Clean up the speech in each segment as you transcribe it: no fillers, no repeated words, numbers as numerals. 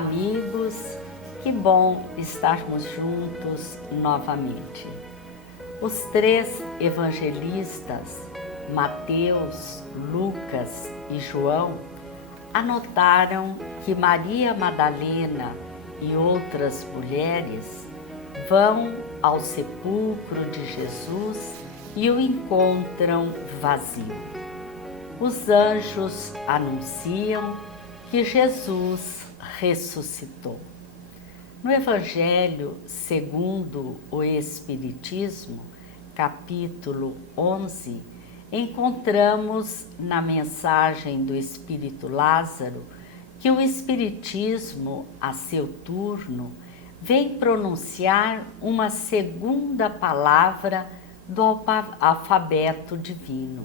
Olá, amigos, que bom estarmos juntos novamente. Os três evangelistas, Mateus, Lucas e João, anotaram que Maria Madalena e outras mulheres vão ao sepulcro de Jesus e o encontram vazio. Os anjos anunciam que Jesus ressuscitou. No Evangelho segundo o Espiritismo, capítulo 11, encontramos na mensagem do Espírito Lázaro que o Espiritismo, a seu turno, vem pronunciar uma segunda palavra do alfabeto divino.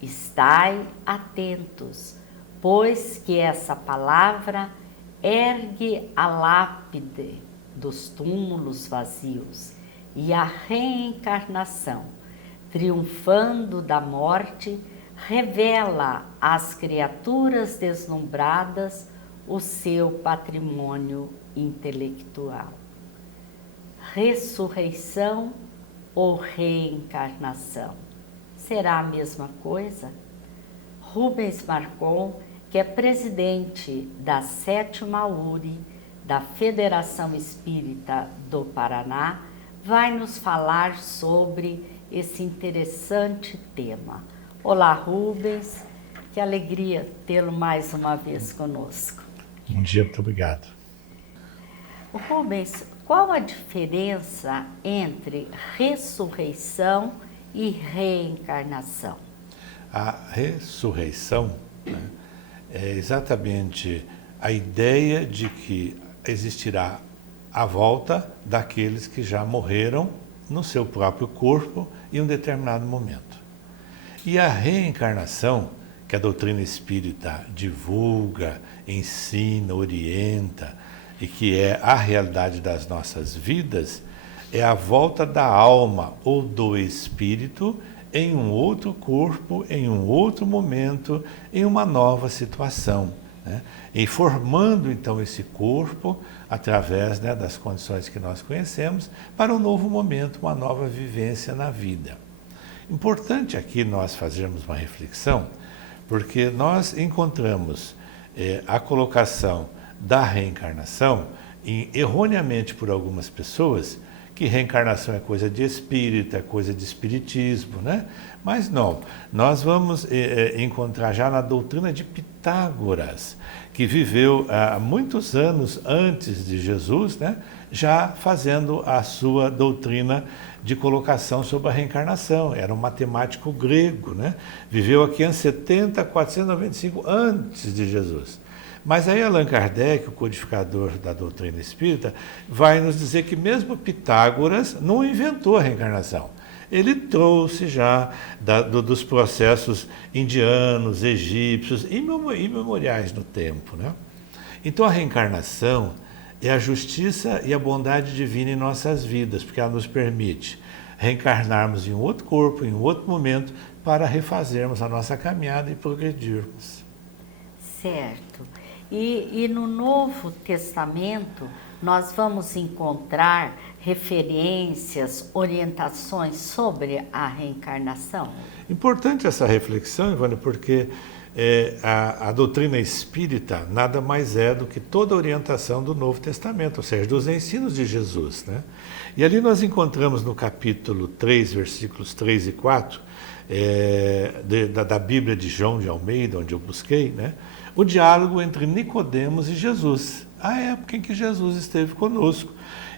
Estai atentos, pois que essa palavra ergue a lápide dos túmulos vazios e a reencarnação, triunfando da morte, revela às criaturas deslumbradas o seu patrimônio intelectual. Ressurreição ou reencarnação? Será a mesma coisa? Rubens Marcon, que é presidente da 7ª URI, da Federação Espírita do Paraná, vai nos falar sobre esse interessante tema. Olá, Rubens, que alegria tê-lo mais uma vez conosco. Bom dia, muito obrigado. Rubens, qual a diferença entre ressurreição e reencarnação? A ressurreição, né, é exatamente a ideia de que existirá a volta daqueles que já morreram no seu próprio corpo em um determinado momento. E a reencarnação, que a doutrina espírita divulga, ensina, orienta e que é a realidade das nossas vidas, é a volta da alma ou do espírito em um outro corpo, em um outro momento, em uma nova situação, né? E formando então esse corpo através, né, das condições que nós conhecemos para um novo momento, uma nova vivência na vida. Importante aqui nós fazermos uma reflexão, porque nós encontramos a colocação da reencarnação erroneamente por algumas pessoas, que reencarnação é coisa de espírita, coisa de espiritismo, né? Mas não, nós vamos encontrar já na doutrina de Pitágoras, que viveu há muitos anos antes de Jesus, né? Já fazendo a sua doutrina de colocação sobre a reencarnação. Era um matemático grego, né? Viveu aqui em 70, 495 antes de Jesus. Mas aí Allan Kardec, o codificador da doutrina espírita, vai nos dizer que mesmo Pitágoras não inventou a reencarnação. Ele trouxe já dos processos indianos, egípcios, imemoriais no tempo, né? Então a reencarnação é a justiça e a bondade divina em nossas vidas, porque ela nos permite reencarnarmos em um outro corpo, em um outro momento, para refazermos a nossa caminhada e progredirmos. Certo. E no Novo Testamento nós vamos encontrar referências, orientações sobre a reencarnação? Importante essa reflexão, Ivone, porque a doutrina espírita nada mais é do que toda a orientação do Novo Testamento, ou seja, dos ensinos de Jesus, né? E ali nós encontramos no capítulo 3, versículos 3 e 4, da Bíblia de João de Almeida, onde eu busquei, né, o diálogo entre Nicodemos e Jesus, a época em que Jesus esteve conosco.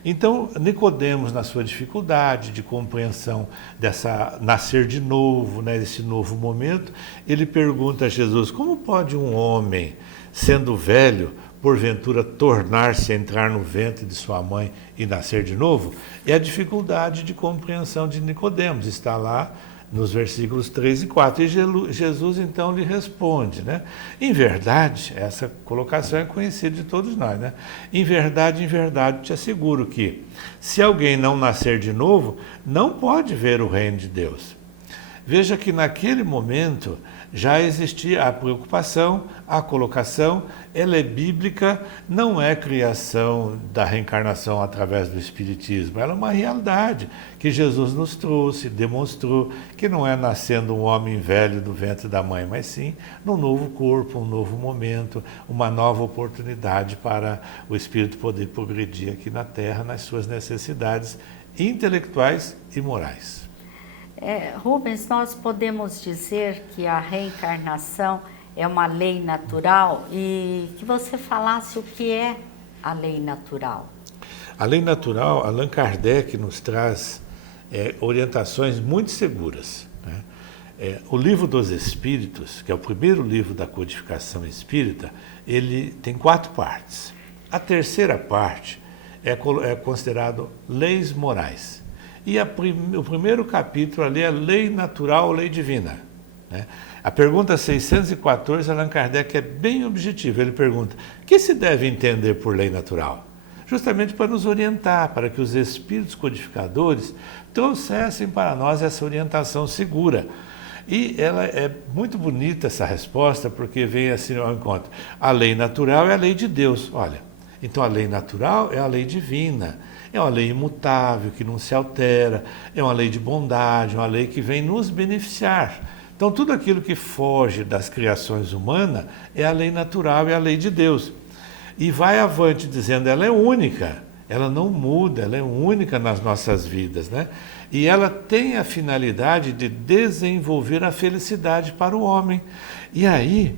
Então, Nicodemos, na sua dificuldade de compreensão dessa nascer de novo, né, desse novo momento, ele pergunta a Jesus: como pode um homem, sendo velho, porventura tornar-se a entrar no ventre de sua mãe e nascer de novo? É a dificuldade de compreensão de Nicodemos, está lá nos versículos 3 e 4. E Jesus então lhe responde, né? Em verdade, essa colocação é conhecida de todos nós, né? Em verdade, te asseguro que, se alguém não nascer de novo, não pode ver o reino de Deus. Veja que naquele momento já existia a preocupação, a colocação, ela é bíblica, não é criação da reencarnação através do Espiritismo, ela é uma realidade que Jesus nos trouxe, demonstrou, que não é nascendo um homem velho do ventre da mãe, mas sim num novo corpo, um novo momento, uma nova oportunidade para o espírito poder progredir aqui na Terra nas suas necessidades intelectuais e morais. Rubens, nós podemos dizer que a reencarnação é uma lei natural e que você falasse o que é a lei natural. A lei natural, Allan Kardec nos traz orientações muito seguras, né? O Livro dos Espíritos, que é o primeiro livro da codificação espírita, ele tem 4 partes. A terceira parte é considerado leis morais. E o primeiro capítulo ali é lei natural, lei divina, né? A pergunta 614, Allan Kardec é bem objetivo. Ele pergunta, o que se deve entender por lei natural? Justamente para nos orientar, para que os espíritos codificadores trouxessem para nós essa orientação segura. E ela é muito bonita essa resposta, porque vem assim ao encontro. A lei natural é a lei de Deus. Olha, então a lei natural é a lei divina. É uma lei imutável, que não se altera, é uma lei de bondade, uma lei que vem nos beneficiar. Então, tudo aquilo que foge das criações humanas é a lei natural, é a lei de Deus. E vai avante dizendo, ela é única, ela não muda, ela é única nas nossas vidas, né? E ela tem a finalidade de desenvolver a felicidade para o homem. E aí,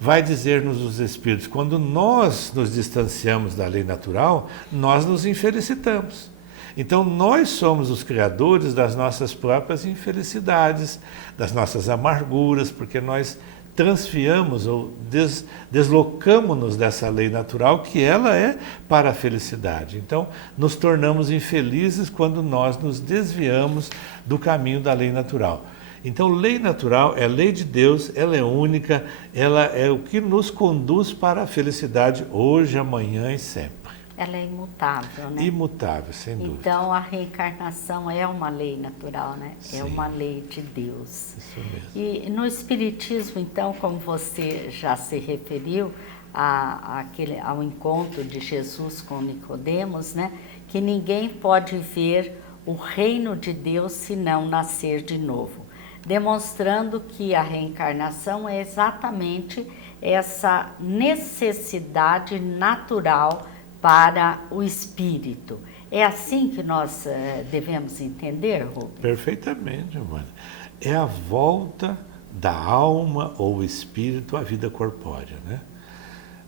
vai dizer-nos os Espíritos, quando nós nos distanciamos da lei natural, nós nos infelicitamos. Então, nós somos os criadores das nossas próprias infelicidades, das nossas amarguras, porque nós transfiamos ou deslocamos-nos dessa lei natural, que ela é para a felicidade. Então, nos tornamos infelizes quando nós nos desviamos do caminho da lei natural. Então, lei natural é lei de Deus, ela é única, ela é o que nos conduz para a felicidade hoje, amanhã e sempre. Ela é imutável, né? Imutável, sem dúvida. Então, a reencarnação é uma lei natural, né? Sim. É uma lei de Deus. Isso mesmo. E no Espiritismo, então, como você já se referiu ao encontro de Jesus com Nicodemos, né? Que ninguém pode ver o reino de Deus se não nascer de novo, demonstrando que a reencarnação é exatamente essa necessidade natural para o espírito. É assim que nós devemos entender, Rubens? Perfeitamente, Giovana. É a volta da alma ou espírito à vida corpórea, né?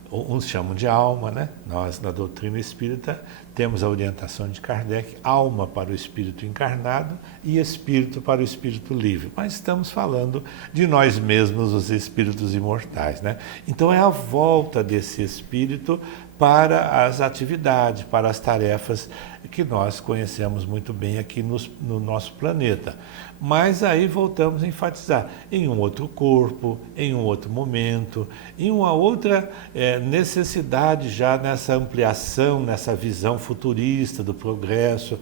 Uns chamam de alma, né? Nós, na doutrina espírita, temos a orientação de Kardec, alma para o espírito encarnado e espírito para o espírito livre. Mas estamos falando de nós mesmos, os espíritos imortais, né? Então é a volta desse espírito para as atividades, para as tarefas que nós conhecemos muito bem aqui no nosso planeta. Mas aí voltamos a enfatizar em um outro corpo, em um outro momento, em uma outra necessidade já nessa ampliação, nessa visão futurista do progresso.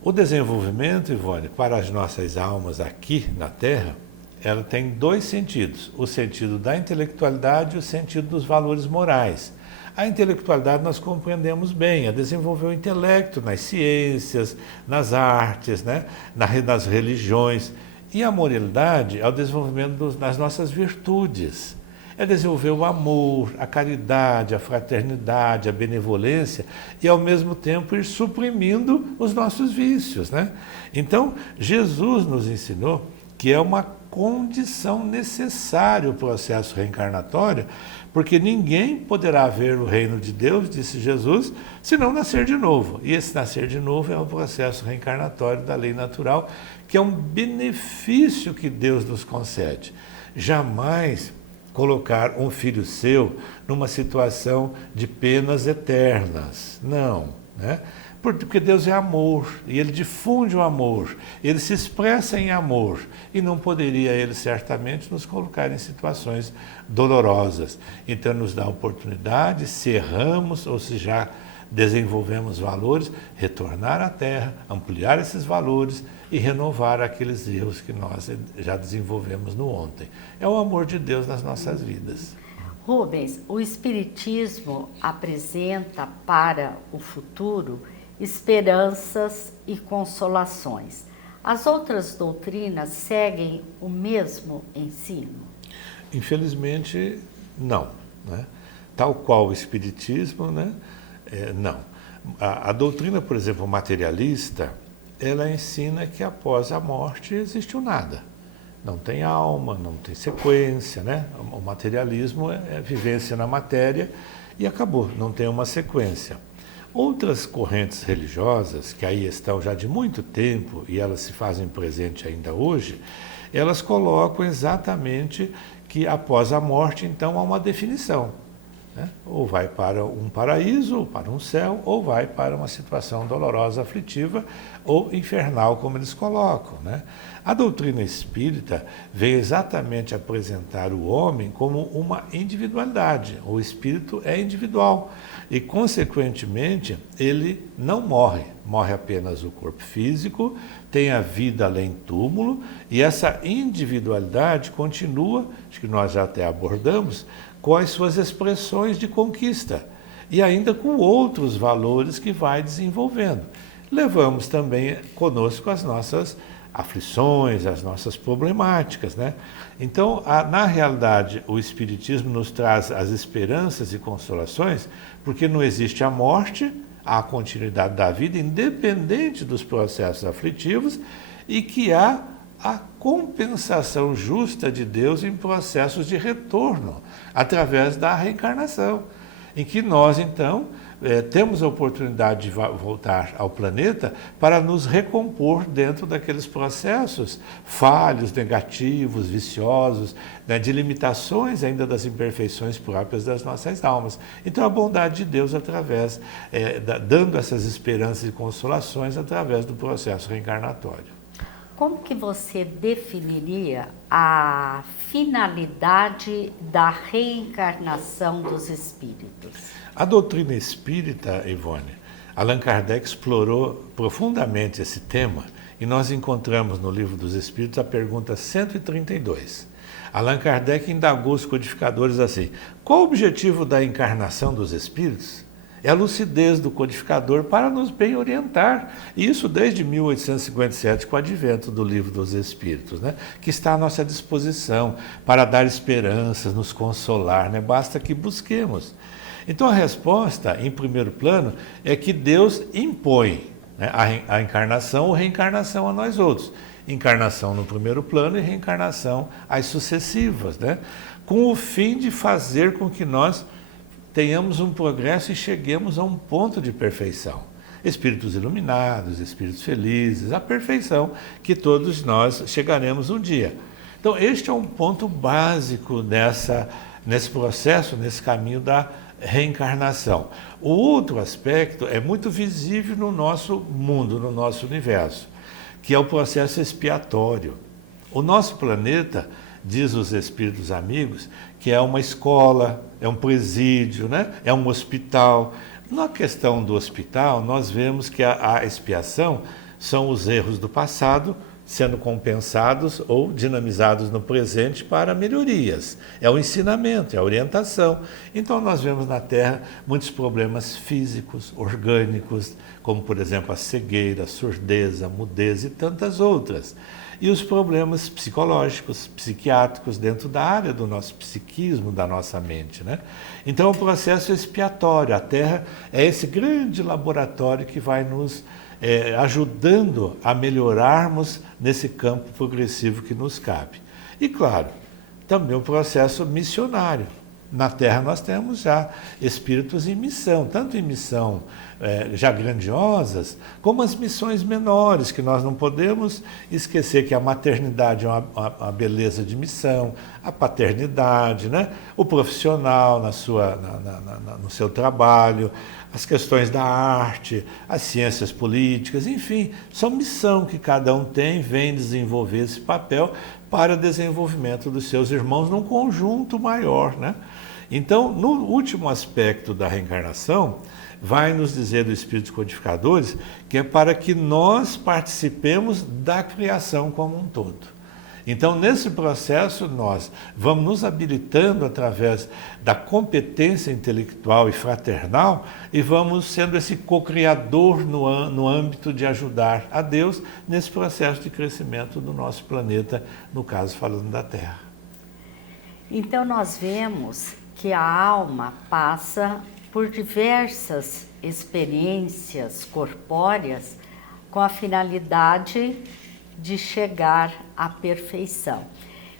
O desenvolvimento, Ivone, para as nossas almas aqui na Terra, ela tem 2 sentidos, o sentido da intelectualidade e o sentido dos valores morais. A intelectualidade nós compreendemos bem, é desenvolver o intelecto nas ciências, nas artes, né? Nas religiões. E a moralidade é o desenvolvimento das nossas virtudes. É desenvolver o amor, a caridade, a fraternidade, a benevolência e, ao mesmo tempo, ir suprimindo os nossos vícios, né? Então, Jesus nos ensinou que é uma condição necessária o processo reencarnatório, porque ninguém poderá ver o reino de Deus, disse Jesus, se não nascer de novo. E esse nascer de novo é o processo reencarnatório da lei natural, que é um benefício que Deus nos concede. Jamais colocar um filho seu numa situação de penas eternas. Não, né? Porque Deus é amor, e Ele difunde o amor, Ele se expressa em amor, e não poderia Ele certamente nos colocar em situações dolorosas. Então nos dá a oportunidade, se erramos ou se já desenvolvemos valores, retornar à Terra, ampliar esses valores e renovar aqueles erros que nós já desenvolvemos no ontem. É o amor de Deus nas nossas vidas. Rubens, o Espiritismo apresenta para o futuro esperanças e consolações. As outras doutrinas seguem o mesmo ensino? Infelizmente, não, né? Tal qual o Espiritismo, né? Não. A doutrina, por exemplo, materialista, ela ensina que após a morte existe o nada. Não tem alma, não tem sequência, né? O materialismo é vivência na matéria e acabou, não tem uma sequência. Outras correntes religiosas, que aí estão já de muito tempo e elas se fazem presente ainda hoje, elas colocam exatamente que após a morte, então, há uma definição, né? Ou vai para um paraíso, ou para um céu, ou vai para uma situação dolorosa, aflitiva, ou infernal, como eles colocam, né? A doutrina espírita vem exatamente apresentar o homem como uma individualidade. O espírito é individual e, consequentemente, ele não morre. Morre apenas o corpo físico, tem a vida além túmulo e essa individualidade continua, acho que nós já até abordamos, com as suas expressões de conquista e ainda com outros valores que vai desenvolvendo. Levamos também conosco as nossas aflições, as nossas problemáticas, né? Então, na realidade, o Espiritismo nos traz as esperanças e consolações, porque não existe a morte, há a continuidade da vida, independente dos processos aflitivos, e que há a compensação justa de Deus em processos de retorno, através da reencarnação, em que nós, então, temos a oportunidade de voltar ao planeta para nos recompor dentro daqueles processos falhos, negativos, viciosos, né, de limitações ainda das imperfeições próprias das nossas almas. Então, a bondade de Deus através, dando essas esperanças e consolações através do processo reencarnatório. Como que você definiria a finalidade da reencarnação dos espíritos? A doutrina espírita, Ivone, Allan Kardec explorou profundamente esse tema e nós encontramos no Livro dos Espíritos a pergunta 132. Allan Kardec indagou os codificadores assim: qual o objetivo da encarnação dos espíritos? É a lucidez do codificador para nos bem orientar. E isso desde 1857, com o advento do Livro dos Espíritos, né? Que está à nossa disposição para dar esperanças, nos consolar, né? Basta que busquemos. Então a resposta, em primeiro plano, é que Deus impõe, né, a encarnação ou reencarnação a nós outros. Encarnação no primeiro plano e reencarnação às sucessivas, né? Com o fim de fazer com que nós tenhamos um progresso e cheguemos a um ponto de perfeição. Espíritos iluminados, espíritos felizes, a perfeição que todos nós chegaremos um dia. Então este é um ponto básico nesse processo, nesse caminho da reencarnação. O outro aspecto é muito visível no nosso mundo, no nosso universo, que é o processo expiatório. O nosso planeta, diz os espíritos amigos, que é uma escola, é um presídio, né? É um hospital. Na questão do hospital, nós vemos que a expiação são os erros do passado sendo compensados ou dinamizados no presente para melhorias. É o ensinamento, é a orientação. Então nós vemos na Terra muitos problemas físicos, orgânicos, como por exemplo a cegueira, a surdez, a mudez e tantas outras. E os problemas psicológicos, psiquiátricos dentro da área do nosso psiquismo, da nossa mente, né? Então o processo expiatório, a Terra é esse grande laboratório que vai nos ajudando a melhorarmos nesse campo progressivo que nos cabe. E claro, também o processo missionário. Na Terra nós temos já espíritos em missão, tanto em missão já grandiosas, como as missões menores, que nós não podemos esquecer que a maternidade é uma beleza de missão, a paternidade, né? O profissional no seu trabalho, as questões da arte, as ciências políticas, enfim, são missão que cada um tem, vem desenvolver esse papel para o desenvolvimento dos seus irmãos num conjunto maior, né? Então, no último aspecto da reencarnação, vai nos dizer do Espírito Codificadores que é para que nós participemos da criação como um todo. Então, nesse processo, nós vamos nos habilitando através da competência intelectual e fraternal e vamos sendo esse co-criador no âmbito de ajudar a Deus nesse processo de crescimento do nosso planeta, no caso, falando da Terra. Então, nós vemos que a alma passa por diversas experiências corpóreas com a finalidade de chegar à perfeição.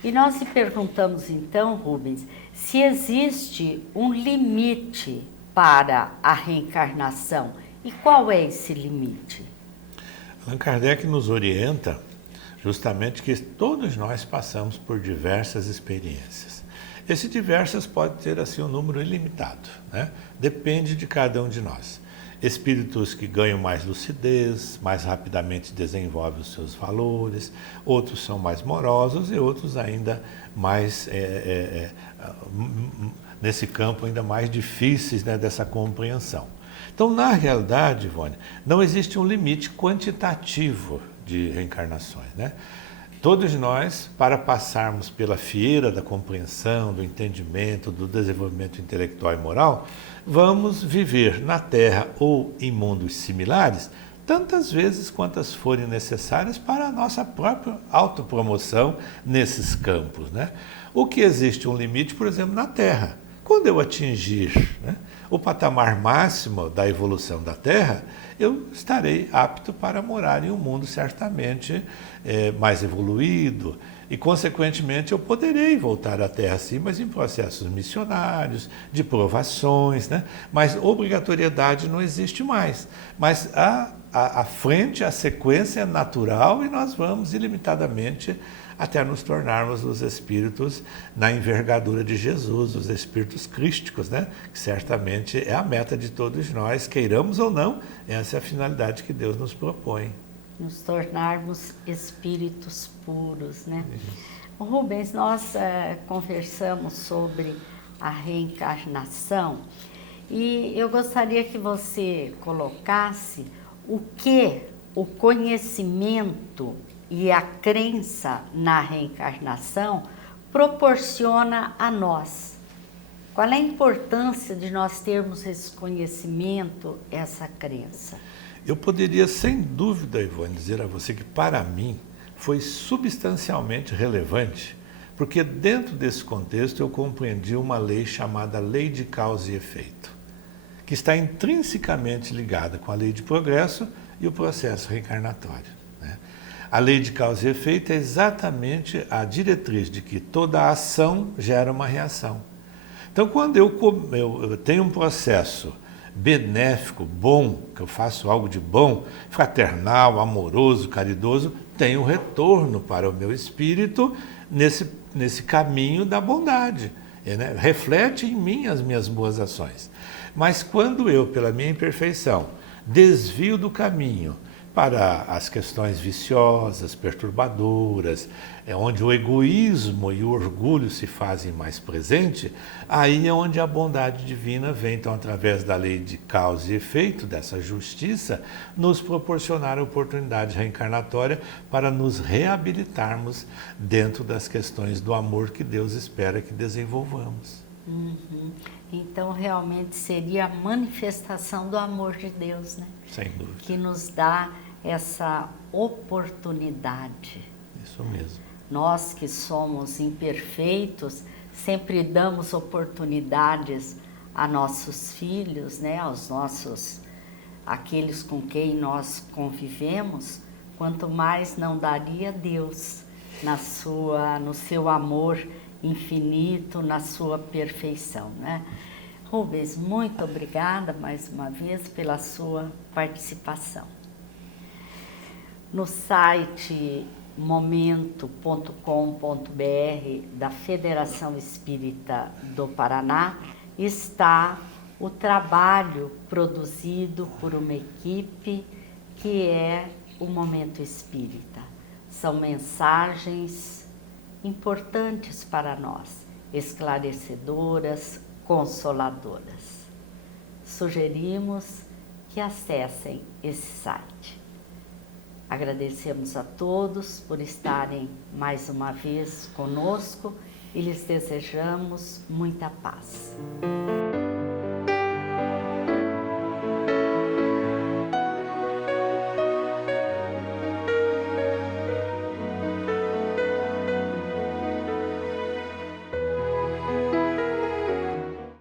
E nós se perguntamos então, Rubens, se existe um limite para a reencarnação e qual é esse limite? Allan Kardec nos orienta justamente que todos nós passamos por diversas experiências. Esse diversas pode ter assim um número ilimitado, né? Depende de cada um de nós. Espíritos que ganham mais lucidez, mais rapidamente desenvolvem os seus valores, outros são mais morosos e outros ainda mais, nesse campo, ainda mais difíceis, né, dessa compreensão. Então, na realidade, Ivone, não existe um limite quantitativo de reencarnações, né? Todos nós, para passarmos pela fieira da compreensão, do entendimento, do desenvolvimento intelectual e moral, vamos viver na Terra ou em mundos similares tantas vezes quantas forem necessárias para a nossa própria autopromoção nesses campos, né? O que existe um limite, por exemplo, na Terra. Quando eu atingir, né, o patamar máximo da evolução da Terra, eu estarei apto para morar em um mundo certamente mais evoluído e, consequentemente, eu poderei voltar à Terra, sim, mas em processos missionários, de provações, né? Mas obrigatoriedade não existe mais. Mas a frente, a sequência é natural e nós vamos ilimitadamente até nos tornarmos os espíritos na envergadura de Jesus, os espíritos crísticos, né? Que certamente é a meta de todos nós, queiramos ou não, essa é a finalidade que Deus nos propõe. Nos tornarmos espíritos puros, né? Rubens, nós conversamos sobre a reencarnação e eu gostaria que você colocasse o que o conhecimento e a crença na reencarnação proporciona a nós. Qual é a importância de nós termos esse conhecimento, essa crença? Eu poderia, sem dúvida, Ivone, dizer a você que, para mim, foi substancialmente relevante, porque dentro desse contexto eu compreendi uma lei chamada lei de causa e efeito, que está intrinsecamente ligada com a lei de progresso e o processo reencarnatório. A lei de causa e efeito é exatamente a diretriz de que toda ação gera uma reação. Então, quando eu tenho um processo benéfico, bom, que eu faço algo de bom, fraternal, amoroso, caridoso, tem um retorno para o meu espírito nesse caminho da bondade, né? Reflete em mim as minhas boas ações. Mas quando eu, pela minha imperfeição, desvio do caminho para as questões viciosas, perturbadoras, onde o egoísmo e o orgulho se fazem mais presente, aí é onde a bondade divina vem, então, através da lei de causa e efeito, dessa justiça, nos proporcionar a oportunidade reencarnatória para nos reabilitarmos dentro das questões do amor que Deus espera que desenvolvamos. Uhum. Então, realmente seria a manifestação do amor de Deus, né? Sem dúvida. Que nos dá essa oportunidade. Isso mesmo. Nós que somos imperfeitos, sempre damos oportunidades a nossos filhos, né? Aqueles com quem nós convivemos, quanto mais não daria Deus no seu amor infinito, na sua perfeição, né? Rubens, muito obrigada mais uma vez pela sua participação. No site momento.com.br da Federação Espírita do Paraná está o trabalho produzido por uma equipe que é o Momento Espírita. São mensagens importantes para nós, esclarecedoras, consoladoras. sugerimos que acessem esse site. Agradecemos a todos por estarem mais uma vez conosco e lhes desejamos muita paz.